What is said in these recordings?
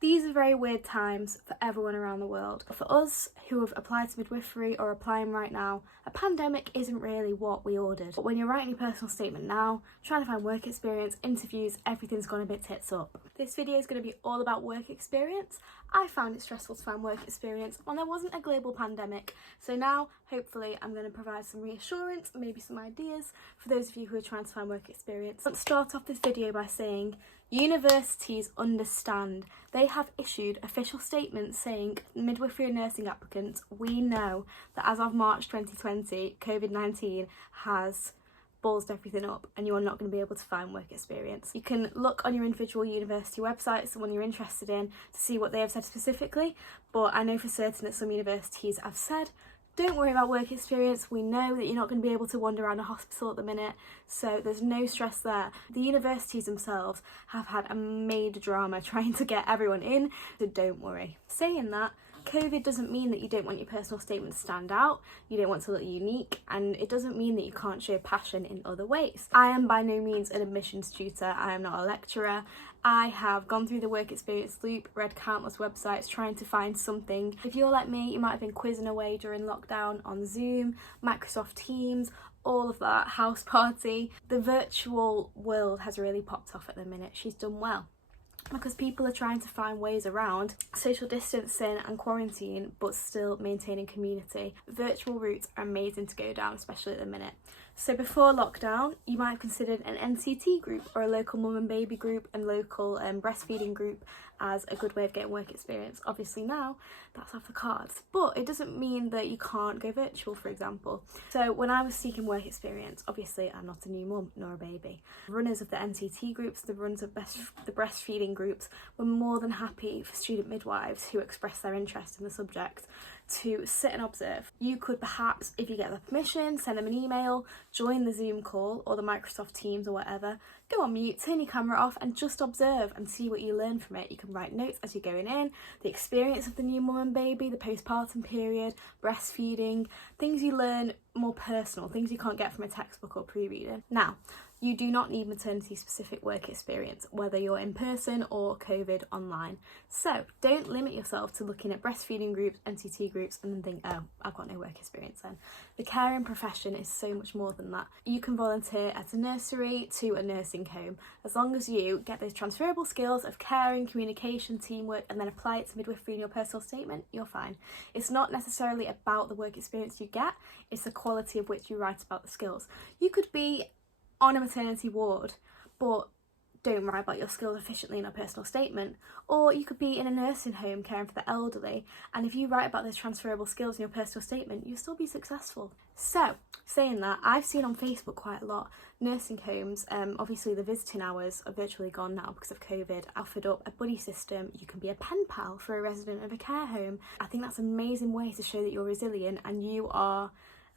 These are very weird times for everyone around the world. For us who have applied to midwifery or applying right now, a pandemic isn't really what we ordered. But when you're writing your personal statement now, trying to find work experience, interviews, everything's gone a bit tits up. This video is going to be all about work experience. I found it stressful to find work experience when there wasn't a global pandemic. So now, hopefully, I'm going to provide some reassurance, maybe some ideas for those of you who are trying to find work experience. Let's start off this video by saying universities understand. They have issued official statements saying midwifery and nursing applicants, we know that as of March 2020, COVID-19 has ballsed everything up and you are not going to be able to find work experience. You can look on your individual university websites, the one you're interested in, to see what they have said specifically, but I know for certain that some universities have said, don't worry about work experience, we know that you're not going to be able to wander around a hospital at the minute, so there's no stress there. The universities themselves have had a major drama trying to get everyone in, so don't worry. Saying that, COVID doesn't mean that you don't want your personal statement to stand out, you don't want to look unique, and it doesn't mean that you can't show passion in other ways. I am by no means an admissions tutor, I am not a lecturer. I have gone through the work experience loop, read countless websites trying to find something. If you're like me, you might have been quizzing away during lockdown on Zoom, Microsoft Teams, all of that, house party. The virtual world has really popped off at the minute. She's done well, because people are trying to find ways around social distancing and quarantine but still maintaining community. Virtual routes are amazing to go down, especially at the minute. So before lockdown, you might have considered an NCT group or a local mum and baby group and local breastfeeding group as a good way of getting work experience. Obviously now that's off the cards, but it doesn't mean that you can't go virtual, for example. So when I was seeking work experience, obviously I'm not a new mum nor a baby. Runners of the NCT groups, the runners of the breastfeeding groups were more than happy for student midwives who expressed their interest in the subject to sit and observe. You could perhaps, if you get the permission, send them an email, join the Zoom call or the Microsoft Teams or whatever, go on mute, turn your camera off and just observe and see what you learn from it. You can write notes as you're going in, the experience of the new mum and baby, the postpartum period, breastfeeding, things you learn more personal, things you can't get from a textbook or pre-reading. Now, you do not need maternity specific work experience, whether you're in person or COVID online. So don't limit yourself to looking at breastfeeding groups, NCT groups, and then think, oh, I've got no work experience then. The caring profession is so much more than that. You can volunteer at a nursery to a nursing home. As long as you get those transferable skills of caring, communication, teamwork, and then apply it to midwifery in your personal statement, you're fine. It's not necessarily about the work experience you get, it's the quality of which you write about the skills. You could be on a maternity ward, but don't write about your skills efficiently in a personal statement. Or you could be in a nursing home caring for the elderly, and if you write about those transferable skills in your personal statement, you'll still be successful. So, saying that, I've seen on Facebook quite a lot, nursing homes, obviously the visiting hours are virtually gone now because of COVID, offered up a buddy system. You can be a pen pal for a resident of a care home. I think that's an amazing way to show that you're resilient and you are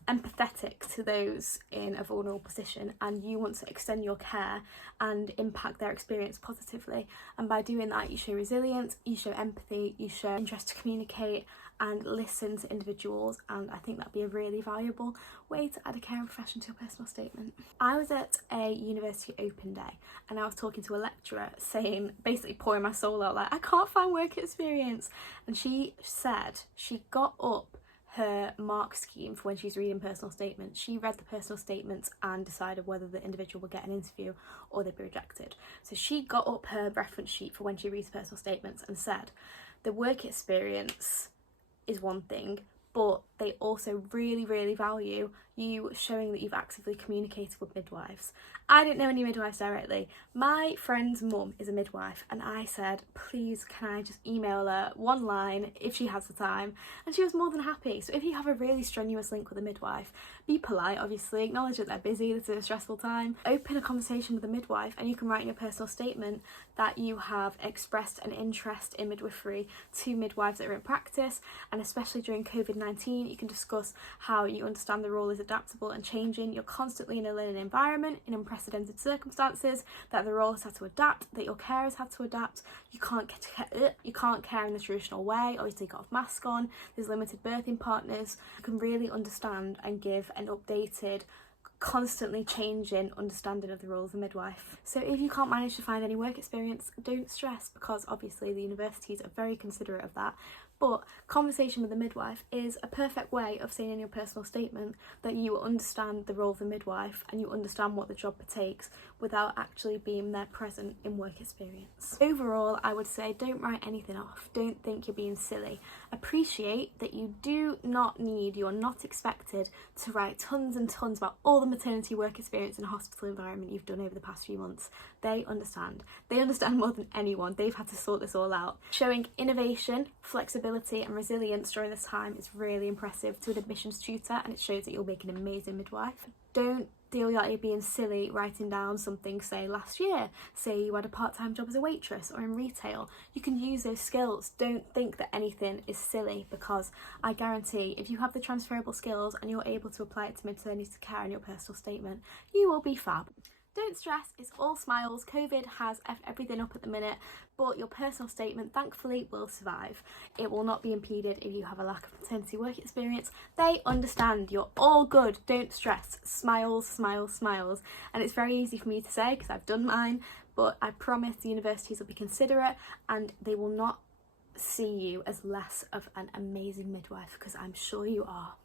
empathetic to those in a vulnerable position and you want to extend your care and impact their experience positively, and by doing that you show resilience, you show empathy, you show interest to communicate and listen to individuals, and I think that'd be a really valuable way to add a caring profession to your personal statement. I was at a university open day and I was talking to a lecturer saying, basically pouring my soul out, like, I can't find work experience, and she said she got up her mark scheme for when she's reading personal statements. She read the personal statements and decided whether the individual would get an interview or they'd be rejected. So she got up her reference sheet for when she reads personal statements and said the work experience is one thing, but they also really, really value you showing that you've actively communicated with midwives. I didn't know any midwives directly. My friend's mum is a midwife and I said, please can I just email her one line if she has the time, and she was more than happy. So if you have a really strenuous link with a midwife, be polite, obviously, acknowledge that they're busy, this is a stressful time, open a conversation with a midwife, and you can write in your personal statement that you have expressed an interest in midwifery to midwives that are in practice, and especially during COVID-19 you can discuss how you understand the role is adaptable and changing, you're constantly in a learning environment in unprecedented circumstances, that the role has had to adapt, that your carers had to adapt, you can't care in the traditional way, obviously you've got a mask on, there's limited birthing partners. You can really understand and give an updated constantly changing understanding of the role of a midwife. So if you can't manage to find any work experience, don't stress, because obviously the universities are very considerate of that. But conversation with a midwife is a perfect way of saying in your personal statement that you understand the role of the midwife and you understand what the job takes without actually being there present in work experience. Overall, I would say don't write anything off. Don't think you're being silly. Appreciate that you do not need, you are not expected to write tons and tons about all the maternity work experience in a hospital environment you've done over the past few months. They understand. They understand more than anyone. They've had to sort this all out. Showing innovation, flexibility and resilience during this time is really impressive to an admissions tutor, and it shows that you'll make an amazing midwife. Don't feel like you're being silly writing down something, say last year, say you had a part-time job as a waitress or in retail. You can use those skills. Don't think that anything is silly, because I guarantee if you have the transferable skills and you're able to apply it to maternity care in your personal statement, you will be fab. Don't stress, it's all smiles. COVID has effed everything up at the minute, but your personal statement thankfully will survive. It will not be impeded if you have a lack of maternity work experience. They understand, you're all good, don't stress. Smiles, smiles, smiles. And it's very easy for me to say because I've done mine, but I promise the universities will be considerate and they will not see you as less of an amazing midwife, because I'm sure you are.